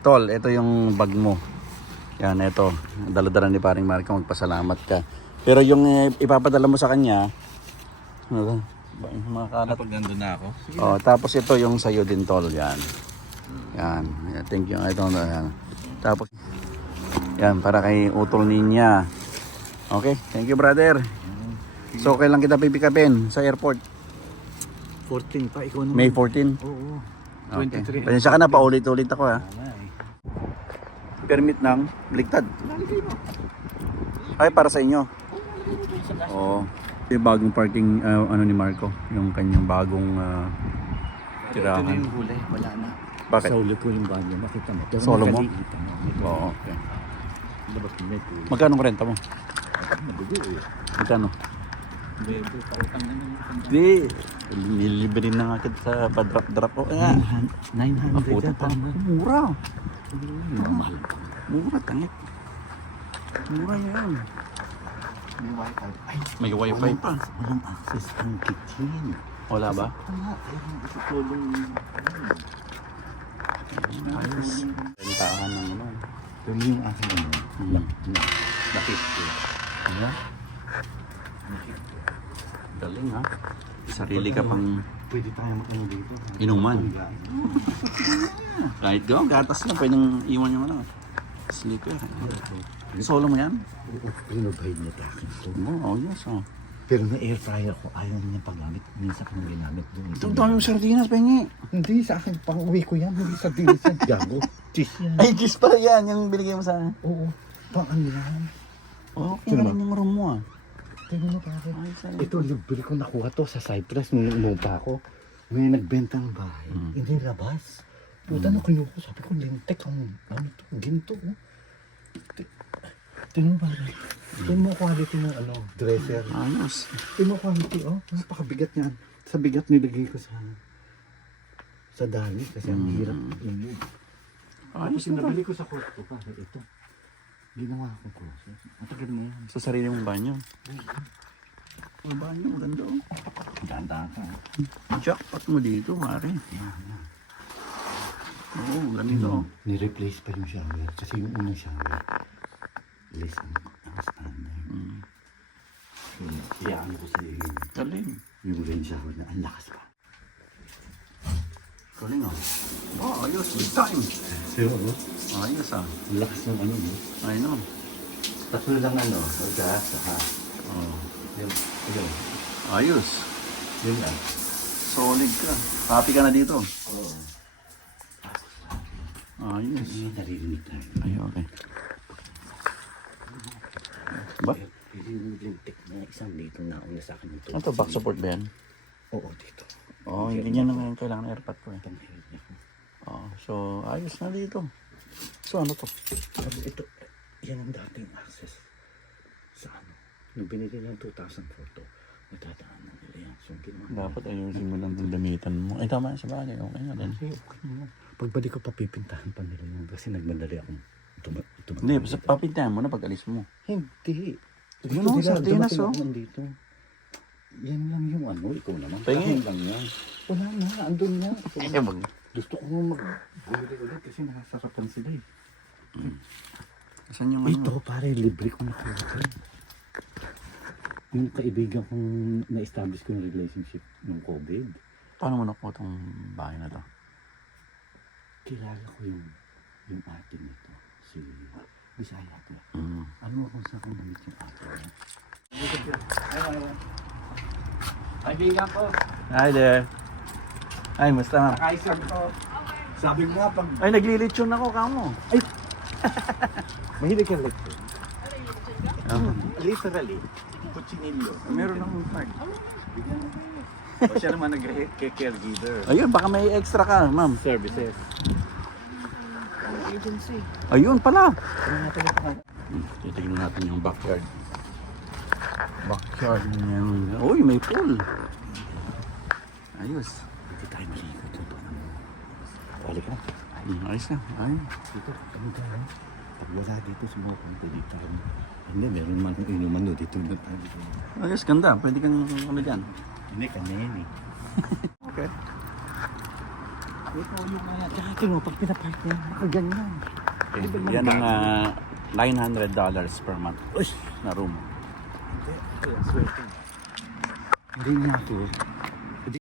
Tol, ito yung bag mo. Yan, ito. Dala-dala ni paring Marco, magpasalamat ka. Pero yung ipapadala mo sa kanya, ano ba? Mga kalat. Kapag nandun na ako. Oh, tapos ito yung sa'yo din, Tol. Yan. Yan. Thank you. Ito, yan. Tapos, yan, para kay Utol Ninya. Okay, thank you, brother. So, kailan kita pipikapin sa airport? 14 pa, ikaw naman. May 14? Oo. Okay. 23. Pasensya ka na, paulit-ulit ako ha. Permit ng bligtad. Ay, para sa inyo. Oo. Yung bagong parking, ano ni Marco, yung kanyang bagong tirahan. Ito na yung huli, wala na. Bakit? Sa huli ko yung banyo, makita mo. Pero Solo mo? nakaliita mo. Oo, okay. Labas mo may huli. Magkano ang renta mo? Mabugo eh. Magkano? Bebe, pautang na yun. Hindi. Nilibre na nga kita sa pa-drop-drop ko. 900 Puta pa. Mura. Mahal. Mura, tangit. Mura yan. May wifi. Ay, May wifi pa. walang access ang kitchen. Wala ba? Wala. Ayun, isuplolong. Ayos. Rentahan ng ano. Pero yung aking ano, nakit ko. Ano? Galing ha. Sarili ka pang Pwede tayo makano dito. inuman. Kahit go, gatas lang. Pwedeng iwan yung ano. Sleeper. Solo mo yan? Renovate niya tayo. Oo, yes. Oh. Pero na air fryer ko, ayaw niya paggamit. Minsan ko nang ginamit doon. Itong dami yung sardinas, pengi. Hindi, sa akin, pang uwi ko yan. Hindi sa dilis yan. Gago. Cheese yan. Ay, cheese pala yan. Yung binigay mo sa akin. Oo. Pang ano yan. Okay na rin yung room mo ah. Tingnan mo pare. Ay, sorry. Ito, libre ko nakuha to sa Cyprus nung umupa ako. May nagbenta ng bahay. Hindi labas. Puta na kinuha ko. Sabi ko, lintek ang ano to, ginto. Oh. Tingnan mo pare. Tingnan mo quality ng ano, dresser. Ayos. Tingnan mo quality, oh. Napakabigat niyan. Sa bigat nilagay ko sa dali kasi ang hirap. Ayos Tapos na to. nabili ko sa kwarto pare. Ito. Ginawa ko closet. Matagal mo yan. Sa sarili mong banyo. Ang banyo, maganda oh. Ganda ka. Jackpot mo dito, pare. Oo, ganito. Ni-replace pa yung shower. Kasi yung unang shower, less ang standard. Kaya ano ko sa iyo Galing. yung rain shower na ang lakas pa. Galing oh. Oh, ayos. Big time. Pero ano, Ayos ah. ang lakas ng ano mo. I know. Tatlo lang ano, gas, saka, Oh. yun, Ayos. yun lang. Solid ka. Happy ka na dito. Oo. Ayos. Hindi naririnig tayo. Ay, okay. Ba? Pwede yung lintik na isang dito na una sa akin ito. Ano to? Back support ba yan? Oo, dito. Oo, hindi niya naman kailangan ng airpot ko eh. Pang-head niya ko. Oo, so ayos na dito. So ano to? Tapos ito, yan ang dating access sa ano. Nung binili ng 2004 to, matadaanan nila yan. So, ginawa. Dapat ayusin mo lang itong damitan mo. Ay, tama sa bagay. Okay na rin. Okay, okay naman. Pagbalik ko, papipintahan pa nila yun. Kasi nagmadali akong tumakbo. Hindi, basta papintahan mo na pag alis mo. Hindi. Yun o, sardinas o. Dito. Yan lang yung ano, ikaw naman. Tingin. Kain lang yan. Wala na, andun na. Ay, wag. Gusto ko mag-bumili ulit kasi nakasarapan sila eh. Saan yung ano? Ito pare, libre ko na ito. Yung kaibigan kong na-establish ko yung relationship nung COVID. Paano mo nakuha itong bahay na to? Kilala ko yung ate nito. Si Bisaya ko. Ano mo kung saan ko namit yung ate niya? Kaibigan ko. Hi there. Ay, musta ma'am? Kaisang ko. Sabi mo nga pag... Ay, naglilitsyon ako kamo. Mahilig kang lecture. Oh. Literally. Cuchinillo. Meron akong card. O siya naman nag-caregiver. Ayun, baka may extra ka, ma'am. Services. Ayun pala. Titignan natin yung backyard. Backyard niya. Uy, may pool. Ayos. Hindi tayo maligo dito. Balik ka na. Ayos na. Ay. Dito, kami tayo. Pag wala dito, sumupunta dito kami. Hindi, meron man kung inuman doon. Dito na tayo. Ayos, ganda. Pwede kang ano dyan. Hindi, kanya yan eh. Okay. Ito yung tsaka ito no, pag pinapark niya, nakaganyan. Okay. Yan ang $900 per month Uy! na room. Hindi na ito.